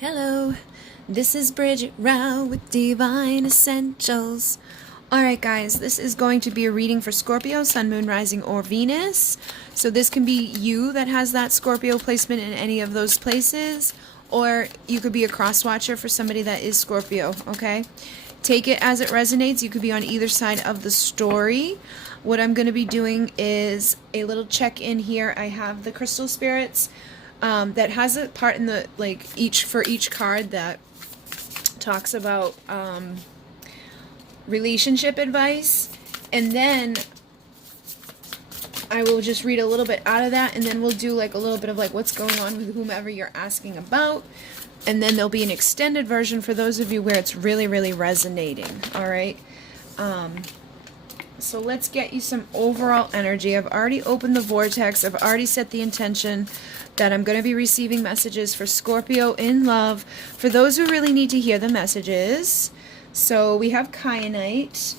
Hello, this is Bridget Rau with Divine Essentials. Alright guys, this is going to be a reading for Scorpio, Sun, Moon, Rising, or Venus. So this can be you that has that Scorpio placement in any of those places, or you could be a cross-watcher for somebody that is Scorpio, okay? Take it as it resonates. You could be on either side of the story. What I'm going to be doing is a little check-in here. I have the crystal spirits that has a part in the, like, for each card that talks about relationship advice, and then I will just read a little bit out of that, and then we'll do like a little bit of like what's going on with whomever you're asking about, and then there'll be an extended version for those of you where it's really resonating. All right, so let's get you some overall energy. I've already opened the vortex. I've already set the intention that I'm going to be receiving messages for Scorpio in love, for those who really need to hear the messages. So we have Kyanite.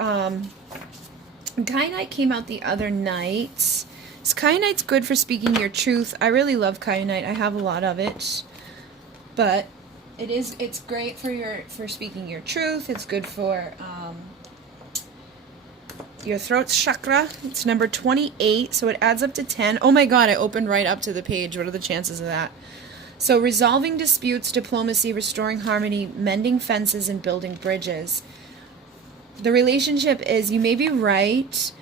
Kyanite came out the other night. So Kyanite's good for speaking your truth. I really love Kyanite. I have a lot of it. But it's great for speaking your truth. It's good for your throat chakra. It's number 28, so it adds up to 10. Oh my god, I opened right up to the page. What are the chances of that? So resolving disputes, diplomacy, restoring harmony, mending fences, and building bridges. The relationship is, you may be right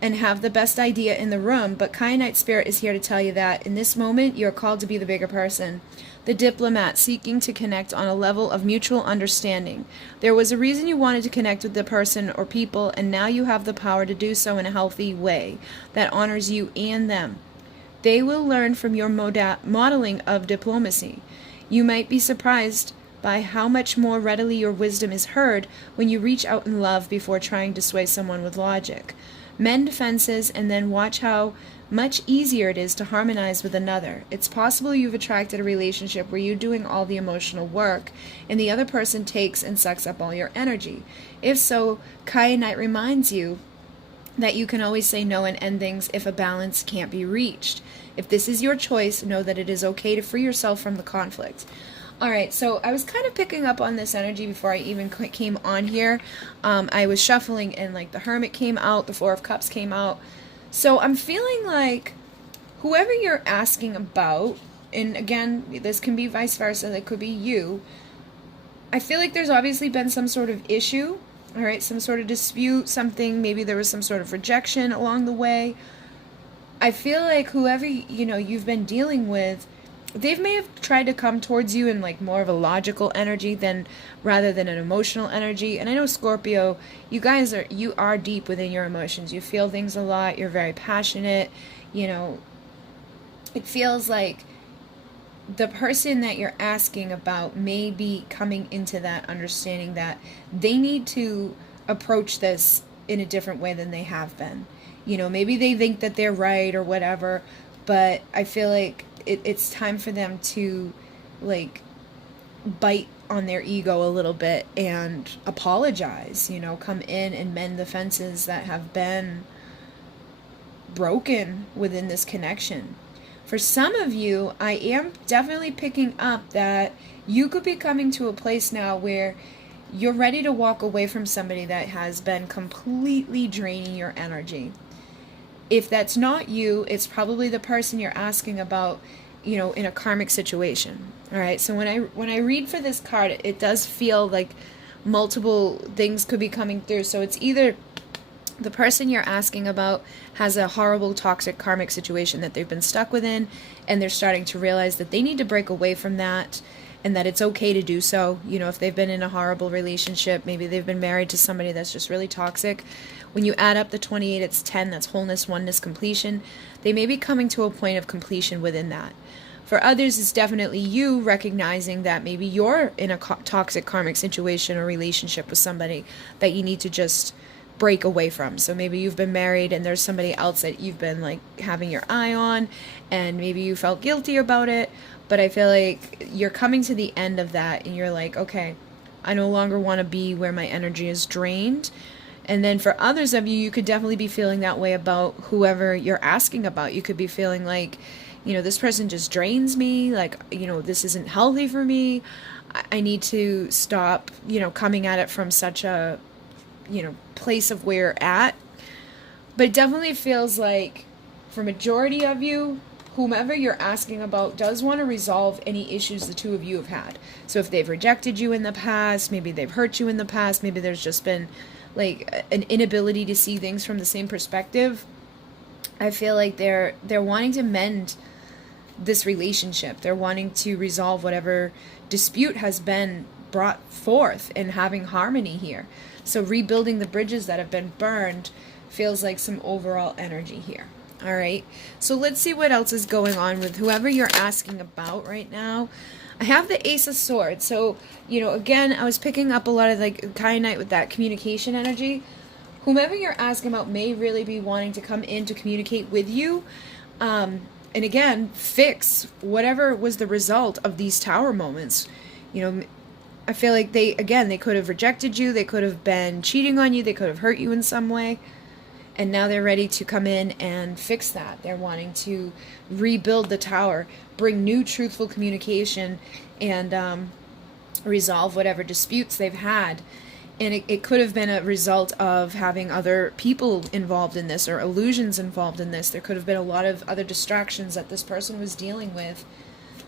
and have the best idea in the room, but Kyanite Spirit is here to tell you that in this moment, you're called to be the bigger person. The diplomat seeking to connect on a level of mutual understanding. There was a reason you wanted to connect with the person or people, and now you have the power to do so in a healthy way that honors you and them. They will learn from your modeling of diplomacy. You might be surprised by how much more readily your wisdom is heard when you reach out in love before trying to sway someone with logic. Mend fences and then watch how much easier it is to harmonize with another. It's possible you've attracted a relationship where you're doing all the emotional work and the other person takes and sucks up all your energy. If so, Kyanite reminds you that you can always say no and end things if a balance can't be reached. If this is your choice, know that it is okay to free yourself from the conflict. Alright, so I was kind of picking up on this energy before I even came on here. I was shuffling and like the Hermit came out, the Four of Cups came out. So I'm feeling like whoever you're asking about, and again, this can be vice versa, that could be you. I feel like there's obviously been some sort of issue, alright, some sort of dispute, something, maybe there was some sort of rejection along the way. I feel like whoever, you've been dealing with, they may have tried to come towards you in like more of a logical energy rather than an emotional energy. And I know Scorpio, you are deep within your emotions. You feel things a lot. You're very passionate. It feels like the person that you're asking about may be coming into that understanding that they need to approach this in a different way than they have been. Maybe they think that they're right or whatever, but I feel like it's time for them to like bite on their ego a little bit and apologize, come in and mend the fences that have been broken within this connection. For some of you, I am definitely picking up that you could be coming to a place now where you're ready to walk away from somebody that has been completely draining your energy. If that's not you, it's probably the person you're asking about, in a karmic situation. All right. So when I read for this card, it does feel like multiple things could be coming through. So it's either the person you're asking about has a horrible, toxic, karmic situation that they've been stuck within, and they're starting to realize that they need to break away from that, and that it's okay to do so. If they've been in a horrible relationship, maybe they've been married to somebody that's just really toxic. When you add up the 28, it's 10. That's wholeness, oneness, completion. They may be coming to a point of completion within that. For others, it's definitely you recognizing that maybe you're in a toxic karmic situation or relationship with somebody that you need to just break away from. So maybe you've been married and there's somebody else that you've been like having your eye on, and maybe you felt guilty about it, but I feel like you're coming to the end of that and you're like, okay, I no longer want to be where my energy is drained. And then for others of you, you could definitely be feeling that way about whoever you're asking about. You could be feeling like, you know, this person just drains me, like, you know, this isn't healthy for me. I need to stop, you know, coming at it from such a, you know, place of where you're at. But it definitely feels like, for majority of you, whomever you're asking about does want to resolve any issues the two of you have had. So if they've rejected you in the past, maybe they've hurt you in the past, maybe there's just been like an inability to see things from the same perspective, I feel like they're wanting to mend this relationship. They're wanting to resolve whatever dispute has been brought forth and having harmony here. So rebuilding the bridges that have been burned feels like some overall energy here. All right, so let's see what else is going on with whoever you're asking about right now. I have the Ace of Swords. So, you know, again, I was picking up a lot of like kyanite with that communication energy. Whomever you're asking about may really be wanting to come in to communicate with you. And again, fix whatever was the result of these tower moments. You know, I feel like they could have rejected you. They could have been cheating on you. They could have hurt you in some way. And now they're ready to come in and fix that. They're wanting to rebuild the tower, bring new truthful communication, and resolve whatever disputes they've had. And it could have been a result of having other people involved in this or illusions involved in this. There could have been a lot of other distractions that this person was dealing with.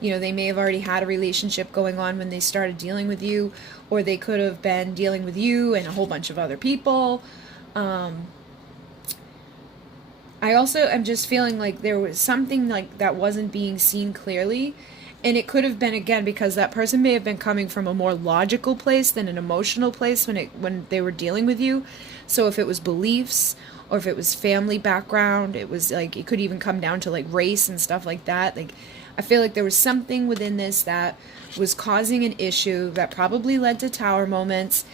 You know, they may have already had a relationship going on when they started dealing with you, or they could have been dealing with you and a whole bunch of other people. I also am just feeling like there was something like that wasn't being seen clearly. And it could have been, again, because that person may have been coming from a more logical place than an emotional place when they were dealing with you. So if it was beliefs or if it was family background, it was like, it could even come down to like race and stuff like that. Like, I feel like there was something within this that was causing an issue that probably led to tower moments.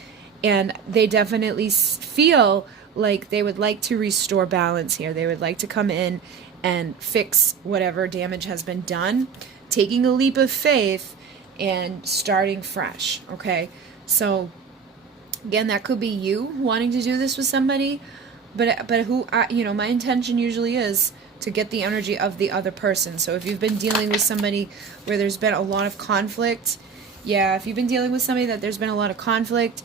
And they definitely feel like they would like to restore balance here. They would like to come in and fix whatever damage has been done, taking a leap of faith and starting fresh, okay? So, again, that could be you wanting to do this with somebody, but who, you know, my intention usually is to get the energy of the other person. So if you've been dealing with somebody where there's been a lot of conflict, if you've been dealing with somebody that there's been a lot of conflict,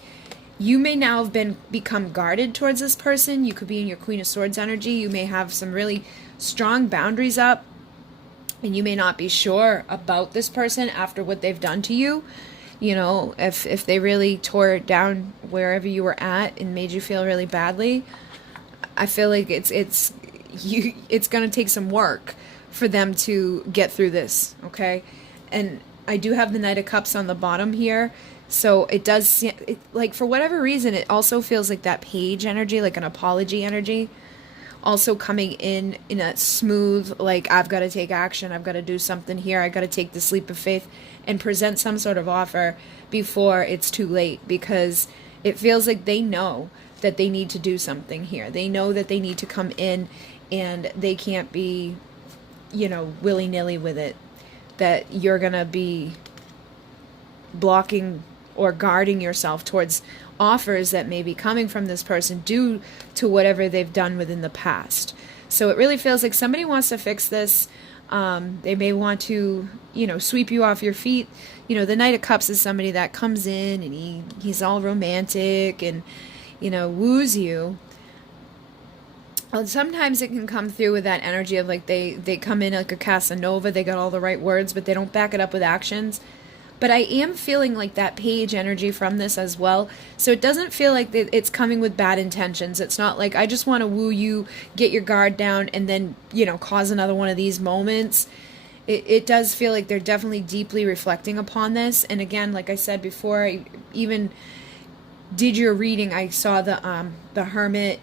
you may now have become guarded towards this person. You could be in your Queen of Swords energy. You may have some really strong boundaries up, and you may not be sure about this person after what they've done to you. You know, if they really tore it down wherever you were at and made you feel really badly, I feel like it's going to take some work for them to get through this, okay? And I do have the Knight of Cups on the bottom here. So it does, like, for whatever reason, it also feels like that page energy, like an apology energy, also coming in a smooth, like, I've got to take action, I've got to do something here, I've got to take this leap of faith and present some sort of offer before it's too late, because it feels like they know that they need to do something here. They know that they need to come in and they can't be, you know, willy-nilly with it, that you're going to be blocking or guarding yourself towards offers that may be coming from this person due to whatever they've done within the past. So it really feels like somebody wants to fix this. They may want to, you know, sweep you off your feet. You know, the Knight of Cups is somebody that comes in and he's all romantic and, you know, woos you. Well, sometimes it can come through with that energy of like they come in like a Casanova, they got all the right words, but they don't back it up with actions. But I am feeling like that page energy from this as well. So it doesn't feel like it's coming with bad intentions. It's not like, I just want to woo you, get your guard down, and then, you know, cause another one of these moments. It does feel like they're definitely deeply reflecting upon this. And again, like I said before, I even did your reading, I saw the Hermit.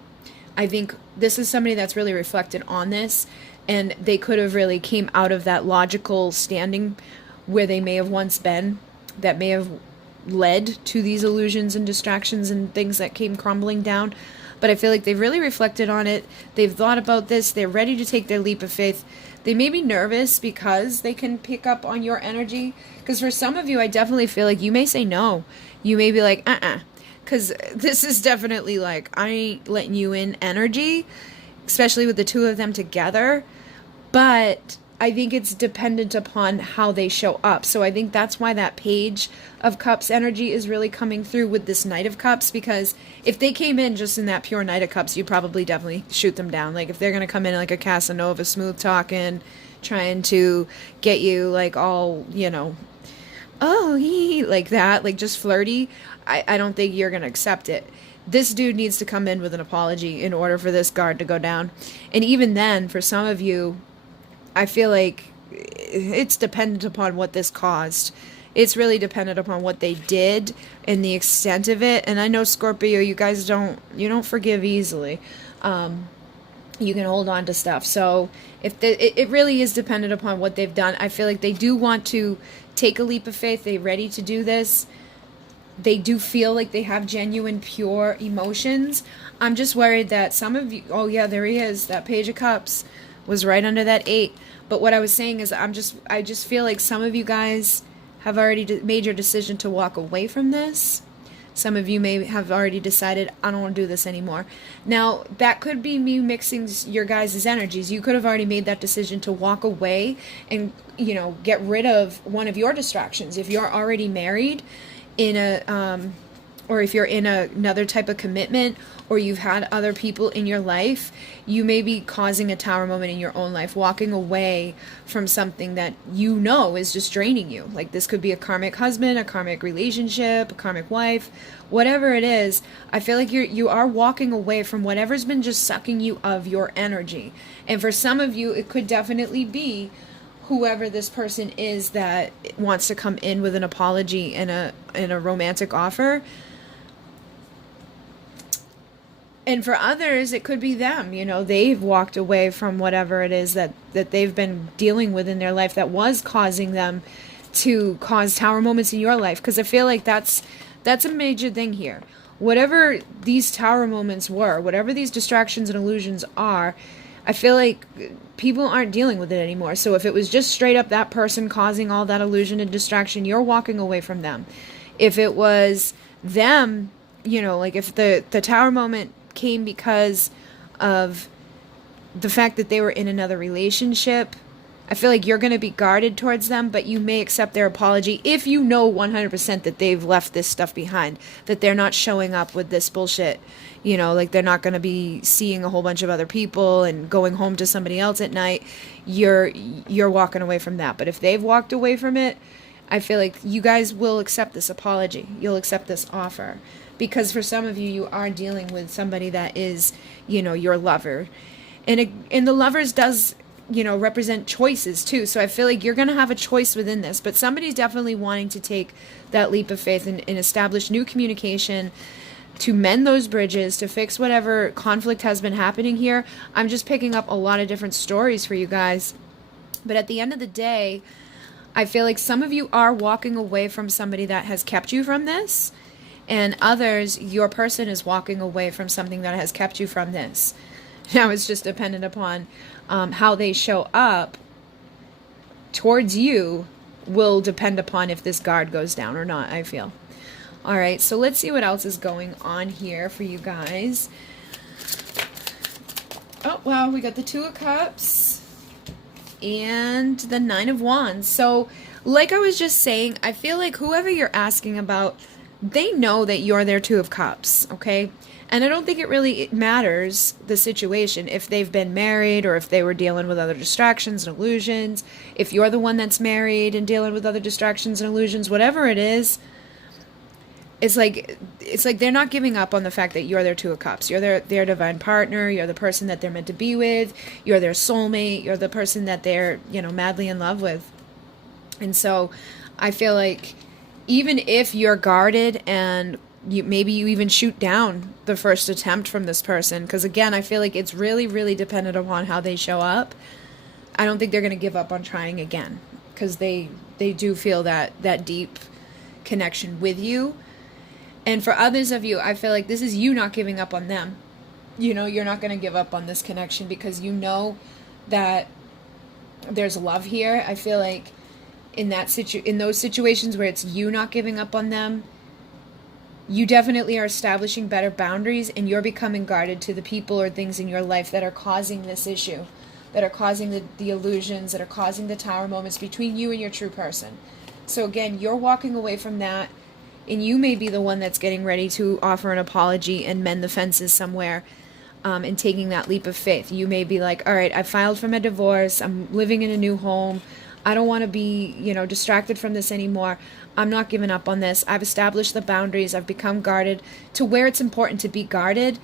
I think this is somebody that's really reflected on this. And they could have really came out of that logical standing where they may have once been, that may have led to these illusions and distractions and things that came crumbling down. But I feel like they've really reflected on it. They've thought about this. They're ready to take their leap of faith. They may be nervous because they can pick up on your energy. Because for some of you, I definitely feel like you may say no. You may be like, because this is definitely like, I ain't letting you in energy, especially with the two of them together. But I think it's dependent upon how they show up. So I think that's why that Page of Cups energy is really coming through with this Knight of Cups, because if they came in just in that pure Knight of Cups, you'd probably definitely shoot them down. Like if they're going to come in like a Casanova, smooth talking, trying to get you like all, you know, oh, like that, like just flirty, I don't think you're going to accept it. This dude needs to come in with an apology in order for this guard to go down. And even then, for some of you, I feel like it's dependent upon what this caused. It's really dependent upon what they did and the extent of it. And I know, Scorpio, you guys don't forgive easily. You can hold on to stuff. So if it really is dependent upon what they've done. I feel like they do want to take a leap of faith. They're ready to do this. They do feel like they have genuine, pure emotions. I'm just worried that some of you, oh yeah, there he is. That Page of Cups was right under that 8. But what I was saying is I just feel like some of you guys have already made your decision to walk away from this. Some of you may have already decided, I don't want to do this anymore. Now, that could be me mixing your guys' energies. You could have already made that decision to walk away and, you know, get rid of one of your distractions. If you're already married in a, or if you're in another type of commitment, or you've had other people in your life, you may be causing a tower moment in your own life, walking away from something that you know is just draining you. Like this could be a karmic husband, a karmic relationship, a karmic wife, whatever it is. I feel like you are walking away from whatever's been just sucking you of your energy. And for some of you, it could definitely be whoever this person is that wants to come in with an apology and a romantic offer. And for others, it could be them. You know, they've walked away from whatever it is that they've been dealing with in their life that was causing them to cause tower moments in your life. Because I feel like that's a major thing here. Whatever these tower moments were, whatever these distractions and illusions are, I feel like people aren't dealing with it anymore. So if it was just straight up that person causing all that illusion and distraction, you're walking away from them. If it was them, you know, like if the tower moment came because of the fact that they were in another relationship, I feel like you're going to be guarded towards them, but you may accept their apology if you know 100% that they've left this stuff behind, that they're not showing up with this bullshit, you know, like they're not going to be seeing a whole bunch of other people and going home to somebody else at night. You're walking away from that. But if they've walked away from it, I feel like you guys will accept this apology. You'll accept this offer. Because for some of you, you are dealing with somebody that is, you know, your lover. And the lovers does, you know, represent choices too. So I feel like you're going to have a choice within this. But somebody's definitely wanting to take that leap of faith and establish new communication, to mend those bridges, to fix whatever conflict has been happening here. I'm just picking up a lot of different stories for you guys. But at the end of the day, I feel like some of you are walking away from somebody that has kept you from this. And others, your person is walking away from something that has kept you from this. Now, it's just dependent upon how they show up towards you will depend upon if this guard goes down or not, I feel. All right, so let's see what else is going on here for you guys. Oh, wow, we got the Two of Cups and the Nine of Wands. So, like I was just saying, I feel like whoever you're asking about, they know that you're their Two of Cups, okay? And I don't think it really matters, the situation, if they've been married or if they were dealing with other distractions and illusions. If you're the one that's married and dealing with other distractions and illusions, whatever it is, it's like they're not giving up on the fact that you're their Two of Cups. You're their divine partner. You're the person that they're meant to be with. You're their soulmate. You're the person that they're, you know, madly in love with. And so I feel like even if you're guarded and maybe you even shoot down the first attempt from this person, because again, I feel like it's really, really dependent upon how they show up. I don't think they're going to give up on trying again, because they do feel that deep connection with you. And for others of you, I feel like this is you not giving up on them. You know, you're not going to give up on this connection because you know that there's love here. I feel like in those situations where it's you not giving up on them, you definitely are establishing better boundaries, and you're becoming guarded to the people or things in your life that are causing this issue. that are causing the illusions, that are causing the tower moments between you and your true person. So again, you're walking away from that, and you may be the one that's getting ready to offer an apology and mend the fences somewhere, and taking that leap of faith. You may be like, all right, I filed for my divorce. I'm living in a new home. I don't want to be, distracted from this anymore. I'm not giving up on this. I've established the boundaries. I've become guarded to where it's important to be guarded.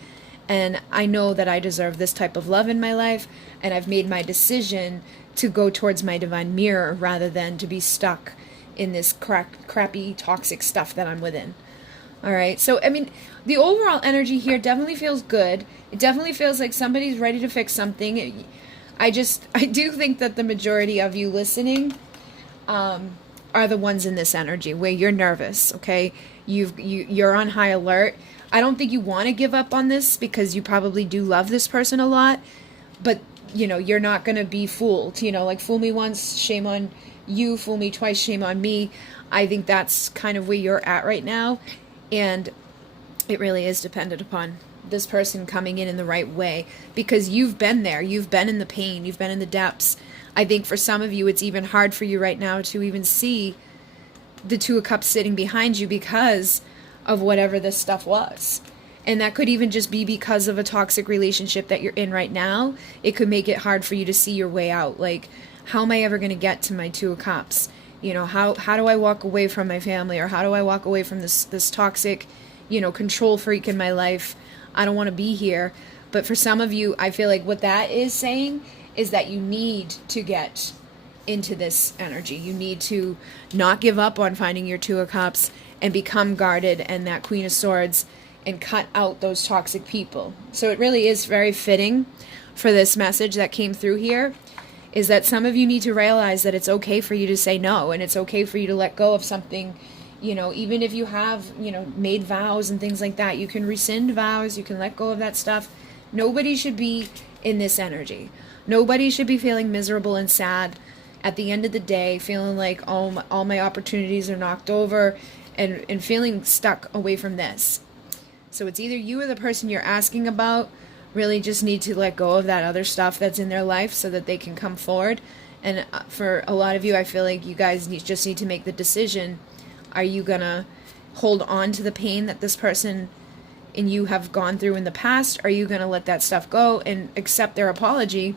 And I know that I deserve this type of love in my life. And I've made my decision to go towards my divine mirror rather than to be stuck in this crappy, toxic stuff that I'm within. All right. So, I mean, the overall energy here definitely feels good. It definitely feels like somebody's ready to fix something. I do think that the majority of you listening are the ones in this energy where you're nervous, okay? You're on high alert. I don't think you want to give up on this because you probably do love this person a lot, but, you're not going to be fooled. Like, fool me once, shame on you. Fool me twice, shame on me. I think that's kind of where you're at right now, and it really is dependent upon this person coming in the right way, because you've been there. You've been in the pain. You've been in the depths. I think for some of you, it's even hard for you right now to even see the Two of Cups sitting behind you because of whatever this stuff was. And that could even just be because of a toxic relationship that you're in right now. It could make it hard for you to see your way out. Like, how am I ever going to get to my Two of Cups? How do I walk away from my family? Or how do I walk away from this toxic, control freak in my life? I don't want to be here. But for some of you, I feel like what that is saying is that you need to get into this energy. You need to not give up on finding your Two of Cups and become guarded and that Queen of Swords and cut out those toxic people. So it really is very fitting for this message that came through here, is that some of you need to realize that it's okay for you to say no, and it's okay for you to let go of something. Even if you have, made vows and things like that, you can rescind vows, you can let go of that stuff. Nobody should be in this energy. Nobody should be feeling miserable and sad at the end of the day, feeling like all my opportunities are knocked over and feeling stuck away from this. So it's either you or the person you're asking about really just need to let go of that other stuff that's in their life so that they can come forward. And for a lot of you, I feel like you guys just need to make the decision. Are you going to hold on to the pain that this person and you have gone through in the past? Are you going to let that stuff go and accept their apology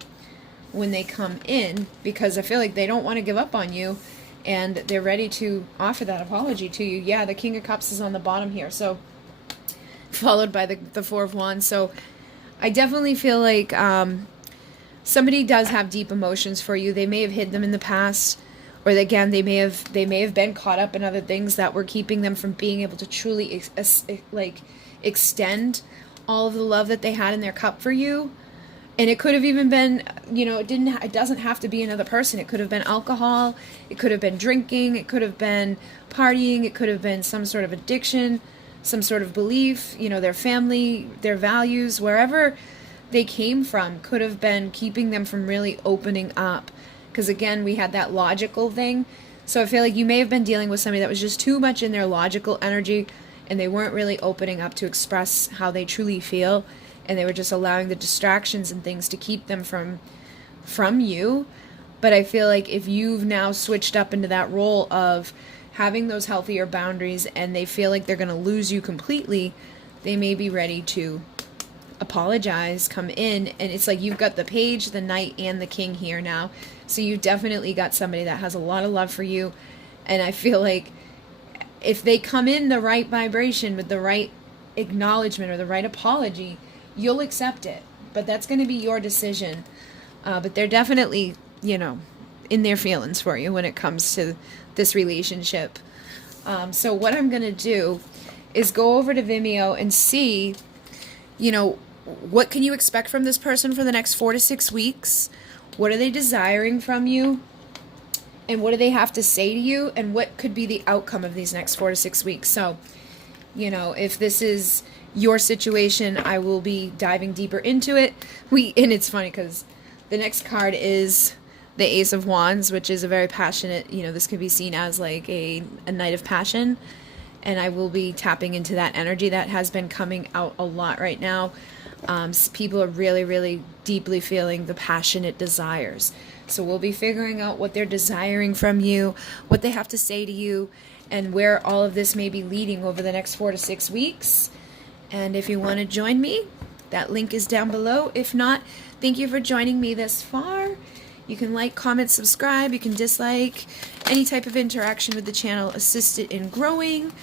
when they come in? Because I feel like they don't want to give up on you and they're ready to offer that apology to you. Yeah, the King of Cups is on the bottom here, so followed by the Four of Wands. So I definitely feel like somebody does have deep emotions for you. They may have hid them in the past, or again, they may have been caught up in other things that were keeping them from being able to truly extend all of the love that they had in their cup for you. And it could have even been, it doesn't have to be another person. It could have been alcohol. It could have been drinking. It could have been partying. It could have been some sort of addiction, some sort of belief, their family, their values, wherever they came from could have been keeping them from really opening up. Because again, we had that logical thing. So I feel like you may have been dealing with somebody that was just too much in their logical energy and they weren't really opening up to express how they truly feel. And they were just allowing the distractions and things to keep them from you. But I feel like if you've now switched up into that role of having those healthier boundaries and they feel like they're going to lose you completely, they may be ready to apologize, come in, and it's like you've got the Page, the Knight, and the King here now. So you've definitely got somebody that has a lot of love for you. And I feel like if they come in the right vibration with the right acknowledgement or the right apology, you'll accept it. But that's going to be your decision. But they're definitely, in their feelings for you when it comes to this relationship. So what I'm going to do is go over to Vimeo and see, what can you expect from this person for the next 4 to 6 weeks? What are they desiring from you? And what do they have to say to you? And what could be the outcome of these next 4 to 6 weeks? So, if this is your situation, I will be diving deeper into it. And it's funny because the next card is the Ace of Wands, which is a very passionate, this could be seen as like a Knight of Passion. And I will be tapping into that energy that has been coming out a lot right now. People are really, really deeply feeling the passionate desires. So we'll be figuring out what they're desiring from you, what they have to say to you, and where all of this may be leading over the next 4 to 6 weeks. And if you want to join me, that link is down below. If not, thank you for joining me this far. You can like, comment, subscribe. You can dislike. Any type of interaction with the channel assists it in growing.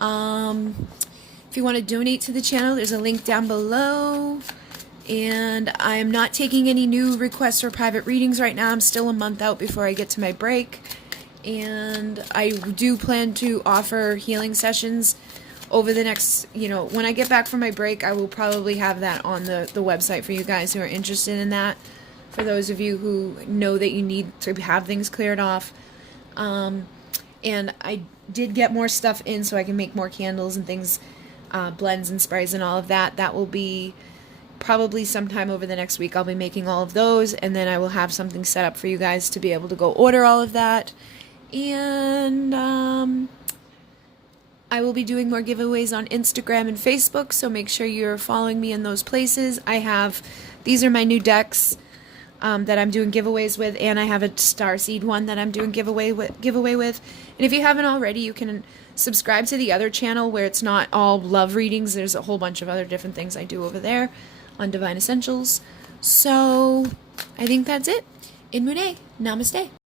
If you want to donate to the channel, there's a link down below. And I am not taking any new requests for private readings right now. I'm still a month out before I get to my break. And I do plan to offer healing sessions over the next, when I get back from my break, I will probably have that on the website for you guys who are interested in that. For those of you who know that you need to have things cleared off. And I did get more stuff in so I can make more candles and things, blends and sprays and all of that. That will be probably sometime over the next week. I'll be making all of those, and then I will have something set up for you guys to be able to go order all of that. And I will be doing more giveaways on Instagram and Facebook, so make sure you're following me in those places. These are my new decks that I'm doing giveaways with, and I have a Starseed one that I'm doing giveaway with. And if you haven't already, you can subscribe to the other channel where it's not all love readings. There's a whole bunch of other different things I do over there on Divine Essentials. So I think that's it. In Mune, namaste.